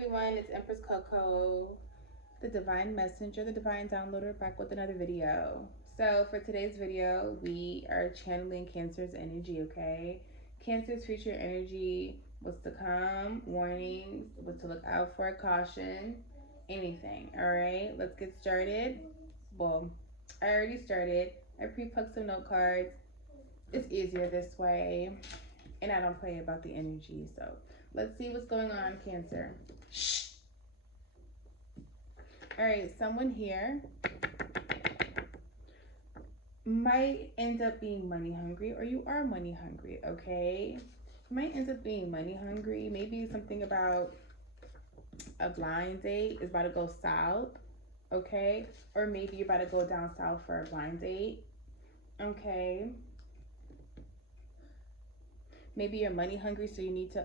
everyone, it's Empress Coco, the Divine Messenger, the Divine Downloader, back with another video. So for today's video, we are channeling Cancer's energy, okay? Cancer's future energy, what's to come, warnings, what to look out for, caution, anything, all right? Let's get started. Well, I already started. I pre-plucked some note cards. It's easier this way, and I don't play about the energy, so let's see what's going on, Cancer. Shh. All right, someone here might end up being money hungry, or you are money hungry, okay? You might end up being money hungry. Maybe something about a blind date is about to go south, okay? Or maybe you're about to go down south for a blind date, okay? Maybe you're money hungry, so you need to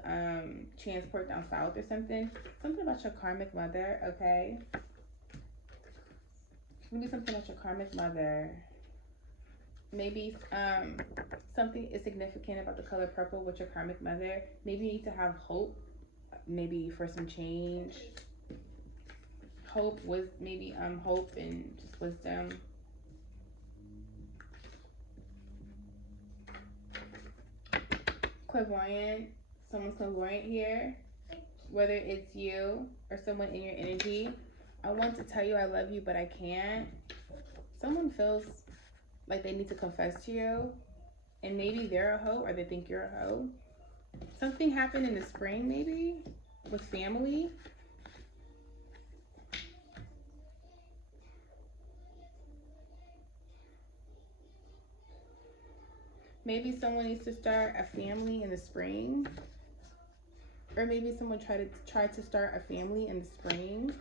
transport down south or something. Something about your karmic mother, okay? Maybe something about your karmic mother. Maybe something is significant about the color purple with your karmic mother. Maybe you need to have hope, maybe for some change. Hope was maybe hope and just wisdom. Clairvoyant, someone's clairvoyant here, whether it's you or someone in your energy. I want to tell you I love you, but I can't. Someone feels like they need to confess to you, and maybe they're a hoe or they think you're a hoe. Something happened in the spring, maybe with family. Maybe someone needs to start a family in the spring, or maybe someone tried to start a family in the spring.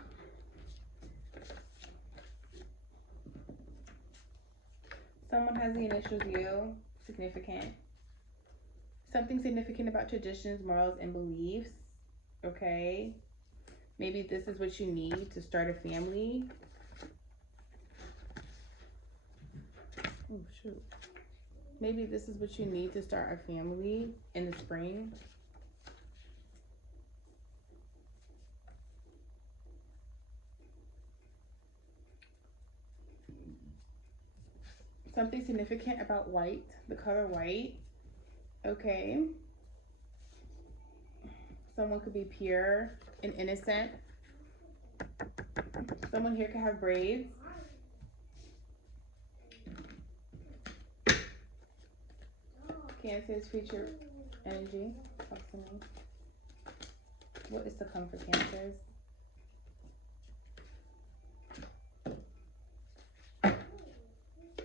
Someone has the initials U, significant. Something significant about traditions, morals, and beliefs, okay? Maybe this is what you need to start a family. Oh, shoot. Maybe this is what you need to start a family in the spring. Something significant about white, the color white, okay? Someone could be pure and innocent. Someone here could have braids. Cancer's future energy. Talk to me. What is to come for Cancers?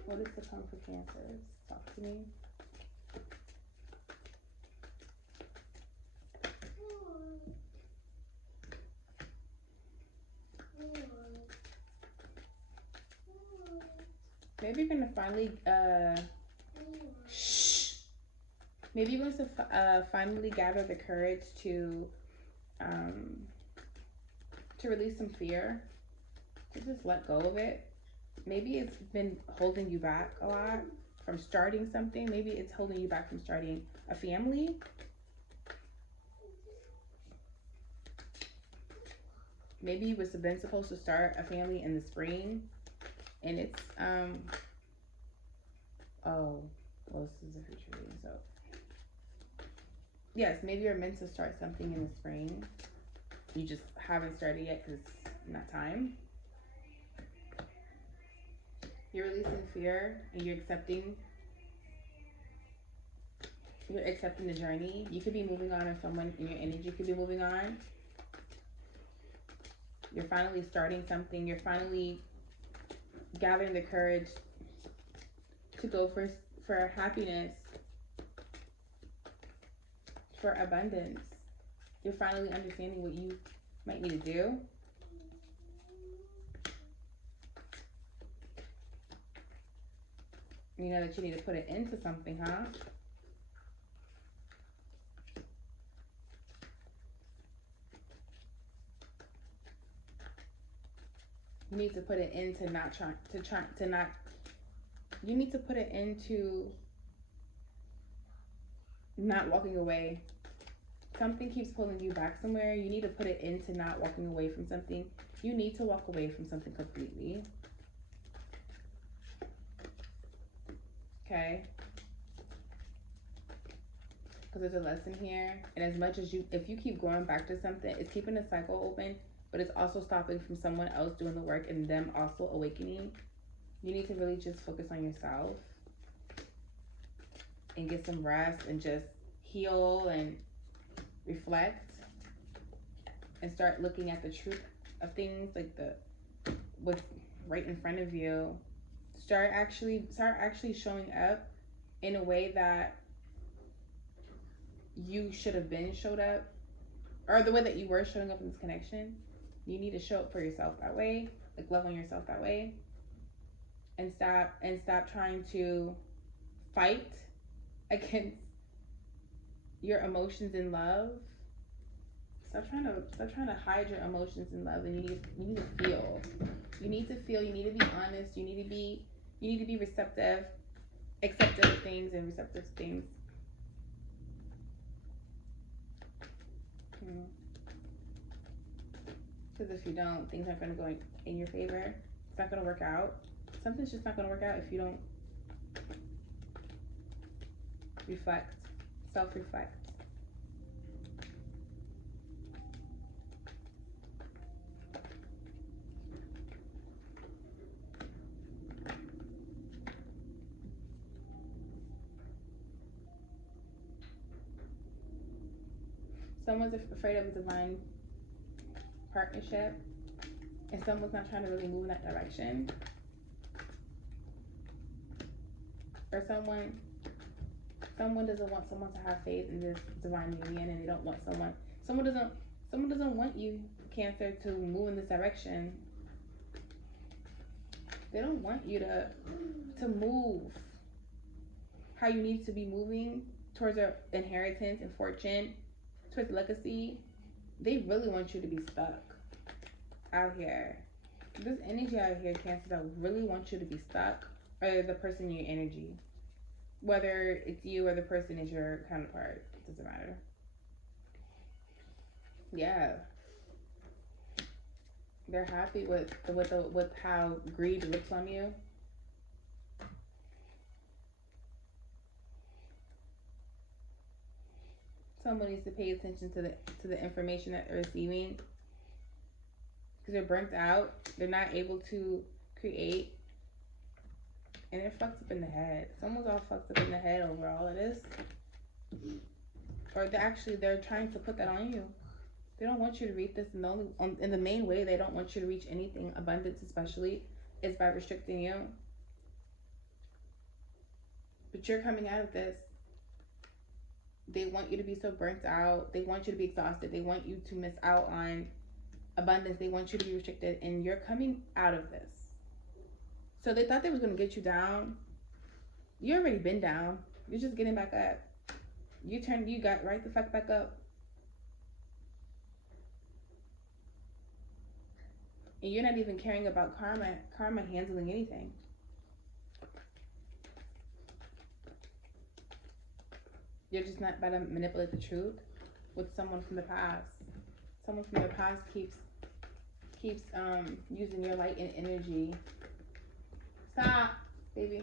What is to come for Cancers? Talk to me. Maybe you're gonna finally maybe you're going to finally gather the courage to release some fear, to just let go of it. Maybe it's been holding you back a lot from starting something. Maybe it's holding you back from starting a family. Maybe you was been supposed to start a family in the spring, and it's oh, well, this is a future reading, so yes, maybe you're meant to start something in the spring. You just haven't started yet because it's not time. You're releasing fear and you're accepting the journey. You could be moving on, or someone in your energy could be moving on. You're finally starting something. You're finally gathering the courage to go for happiness, for abundance. You're finally understanding what you might need to do. You know that you need to put it into something, huh? You need to put it into you need to put it into not walking away something keeps pulling you back somewhere, you need to put it into not walking away from something. You need to walk away from something completely. Okay? Because there's a lesson here. And as much as if you keep going back to something, it's keeping the cycle open, but it's also stopping from someone else doing the work and them also awakening. You need to really just focus on yourself and get some rest and just heal and reflect and start looking at the truth of things, like what's right in front of you. Start actually showing up in a way that you should have been showed up, or the way that you were showing up in this connection. You need to show up for yourself that way, like love on yourself that way, and stop trying to fight against your emotions in love. Stop trying to hide your emotions in love, and you need to feel. You need to feel. You need to be honest. You need to be receptive, accepting of things and receptive to things. Because if you don't, things aren't going to go in your favor. It's not going to work out. Something's just not going to work out if you don't reflect, self-reflect. Someone's afraid of a divine partnership, and someone's not trying to really move in that direction. Or someone doesn't want someone to have faith in this divine union, and they don't want someone doesn't want you, Cancer, to move in this direction. They don't want you to move how you need to be moving towards your inheritance and fortune, towards legacy. They really want you to be stuck out here. This energy out here, Cancer, that really wants you to be stuck, or the person in your energy. Whether it's you or the person is your counterpart, it doesn't matter. Yeah. They're happy with how greed looks on you. Someone needs to pay attention to the information that they're receiving, because they're burnt out. They're not able to create, and they're fucked up in the head. Someone's all fucked up in the head over all of this, or they're trying to put that on you. They don't want you to read this, and the main way they don't want you to reach anything, abundance especially, is by restricting you. But you're coming out of this. They want you to be so burnt out. They want you to be exhausted. They want you to miss out on abundance. They want you to be restricted, and you're coming out of this. So they thought they was going to get you down. You already been down. You're just getting back up. You got right the fuck back up. And you're not even caring about karma handling anything. You're just not about to manipulate the truth with someone from the past. Someone from the past keeps using your light and energy. Stop, baby.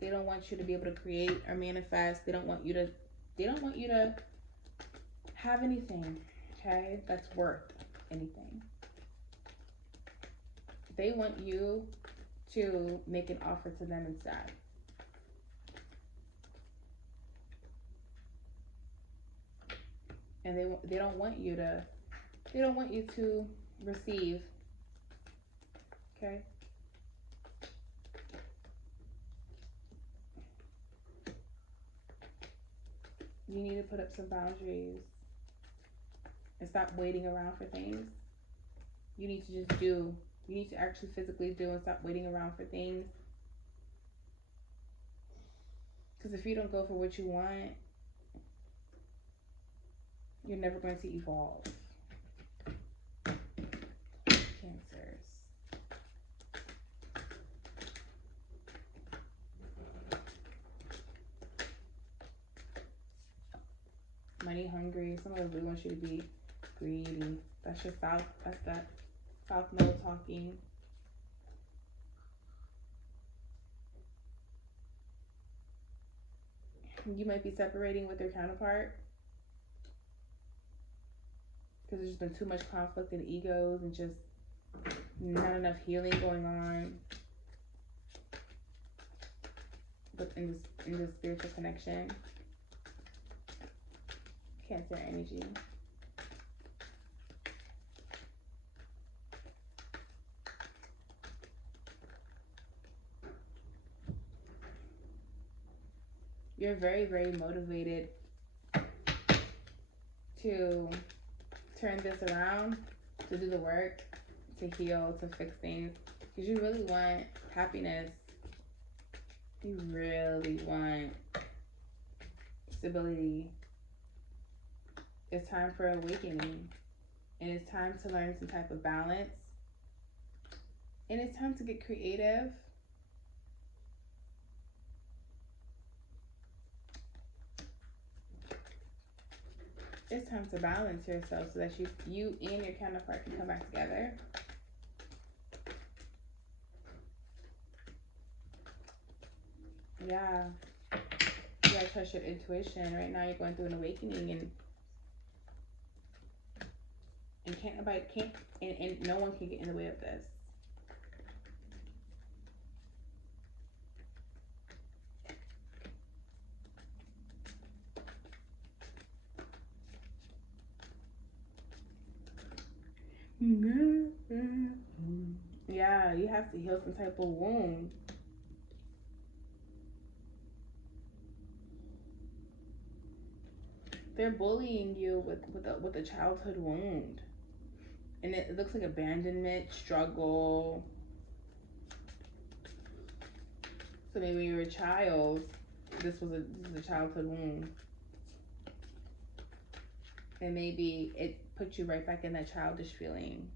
They don't want you to be able to create or manifest. They don't want you to have anything, okay, that's worth anything. They want you to make an offer to them instead. And they don't want you to receive. Okay? You need to put up some boundaries and stop waiting around for things. You need to just do. You need to actually physically do and stop waiting around for things. Because if you don't go for what you want, you're never going to evolve. Cancers. money hungry. Someone really wants you to be greedy. That's your South. That's that South Node talking. You might be separating with your counterpart because there's been too much conflict and egos and just not enough healing going on. But in this spiritual connection, Cancer energy. You're very, very motivated to turn this around, to do the work, to heal, to fix things, because you really want happiness. You really want stability. It's time for awakening, and it's time to learn some type of balance, and it's time to get creative. It's time to balance yourself so that you and your counterpart can come back together. Yeah. You gotta trust your intuition. Right now you're going through an awakening, and no one can get in the way of this. Yeah, you have to heal some type of wound. They're bullying you with a childhood wound, and it looks like abandonment, struggle. So maybe when you were a child, this is a childhood wound, and maybe it put you right back in that childish feeling,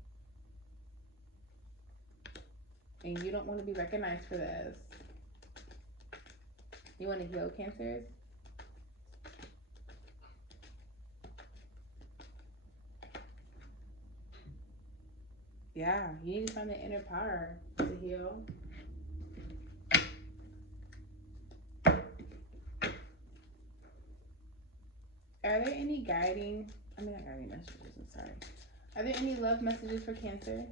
and you don't want to be recognized for this. You want to heal, Cancers? Yeah, you need to find the inner power to heal. Are there any not guiding messages, I'm sorry. Are there any love messages for Cancer?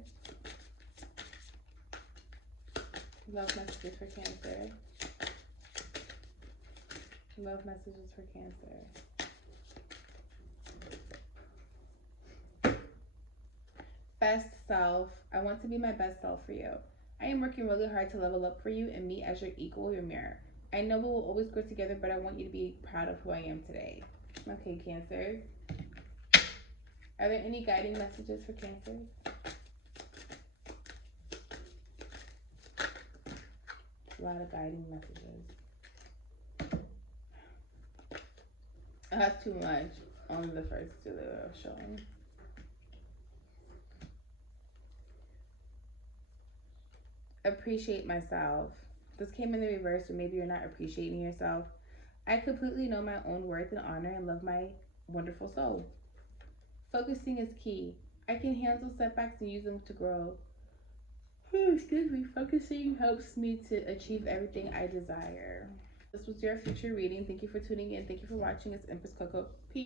Love messages for Cancer. Love messages for Cancer. Best self. I want to be my best self for you. I am working really hard to level up for you and meet as your equal, your mirror. I know we will always grow together, but I want you to be proud of who I am today. Okay, Cancer. Are there any guiding messages for Cancer? A lot of guiding messages. That's too much. Only the first two that I was showing. Appreciate myself. This came in the reverse, or maybe you're not appreciating yourself. I completely know my own worth and honor and love my wonderful soul. Focusing is key. I can handle setbacks and use them to grow. Excuse me. Focusing helps me to achieve everything I desire. This was your future reading. Thank you for tuning in. Thank you for watching. It's Empress Coco. Peace.